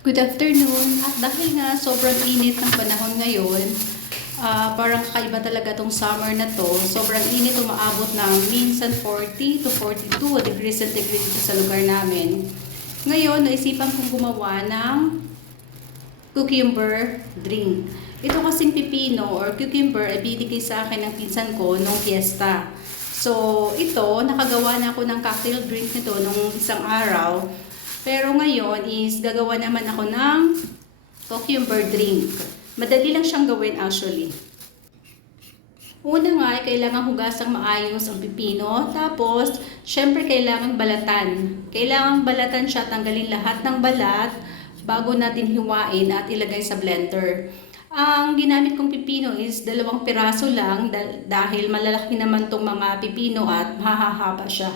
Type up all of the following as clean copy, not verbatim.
Good afternoon. At dahil nga sobrang init ng panahon ngayon, parang kakaiba talaga tong summer na to. Sobrang init, umaabot ng minsan 40 to 42 degrees centigrade dito sa lugar namin. Ngayon, naisipan kong gumawa ng cucumber drink. Ito kasing pipino or cucumber ay binigay sa akin ng pinsan ko nung fiesta. So, ito, nakagawa na ako ng cocktail drink nito nung isang araw. Pero ngayon is gagawa naman ako ng cucumber drink. Madali lang siyang gawin actually. Una nga ay kailangan hugasang maayos ang pipino. Tapos, syempre kailangan balatan. Kailangan balatan siya, tanggalin lahat ng balat bago natin hiwain at ilagay sa blender. Ang ginamit kong pipino is 2 piraso lang dahil malalaki naman tong mga pipino at mahahaba siya.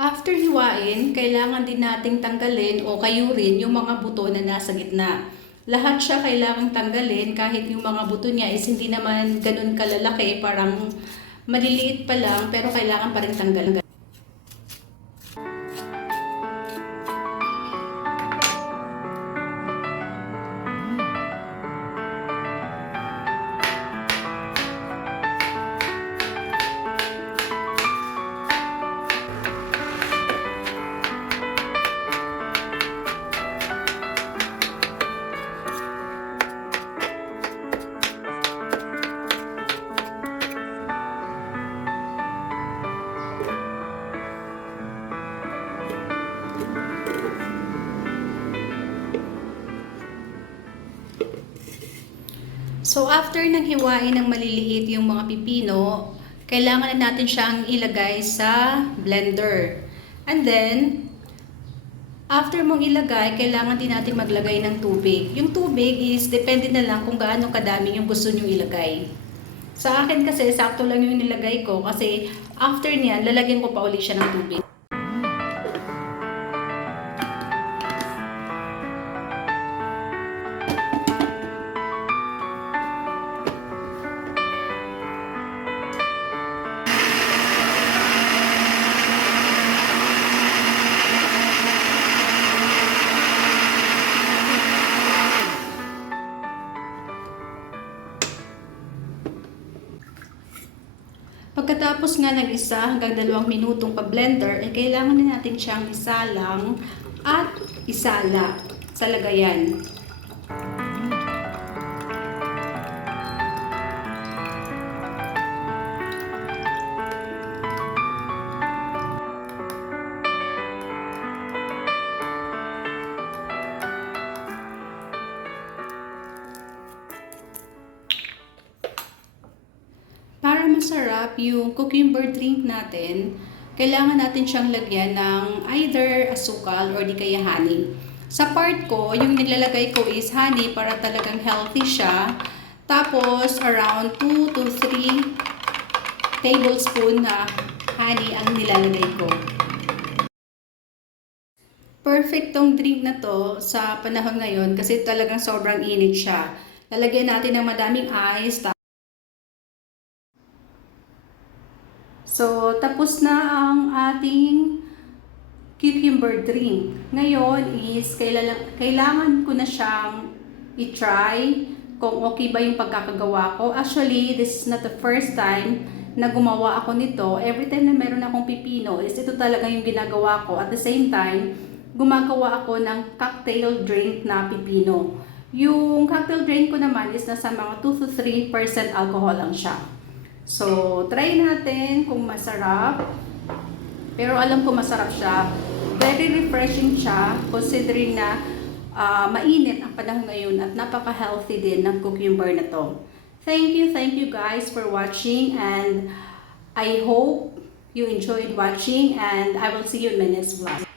After hiwain, kailangan din nating tanggalin o kayurin yung mga buto na nasa gitna. Lahat siya kailangang tanggalin kahit yung mga buto niya is hindi naman ganun kalalaki, parang maliliit pa lang pero kailangan pa rin tanggalin. So after nang hiwain ng maliliit yung mga pipino, kailangan na natin siyang ilagay sa blender. And then, after mong ilagay, kailangan din natin maglagay ng tubig. Yung tubig is depende na lang kung gaano kadami yung gusto nyo ilagay. Sa akin kasi, sakto lang yung nilagay ko kasi after niyan, lalagyan ko pa ulit siya ng tubig. Pagkatapos nga ng 1 hanggang 2 minutong pag-blender, ay kailangan na natin siyang isalang at isala sa lagayan. Para masarap yung cucumber drink natin, kailangan natin siyang lagyan ng either asukal or di kaya honey. Sa part ko, yung nilalagay ko is honey para talagang healthy siya. Tapos, around 2 to 3 tablespoon na honey ang nilalagay ko. Perfect tong drink na to sa panahon ngayon kasi talagang sobrang init siya. Lalagyan natin ng madaming ice. So, tapos na ang ating cucumber drink. Ngayon is kailangan ko na siyang i-try kung okay ba yung pagkakagawa ko. Actually, this is not the first time na gumawa ako nito. Every time na meron akong pipino, is ito talaga yung ginagawa ko. At the same time, gumagawa ako ng cocktail drink na pipino. Yung cocktail drink ko naman is nasa mga 2 to 3% alcohol lang siya. So, try natin kung masarap. Pero alam ko masarap siya. Very refreshing siya considering na mainit ang panahon ngayon at napaka-healthy din ng cucumber na to. Thank you guys for watching, and I hope you enjoyed watching, and I will see you in my next vlog.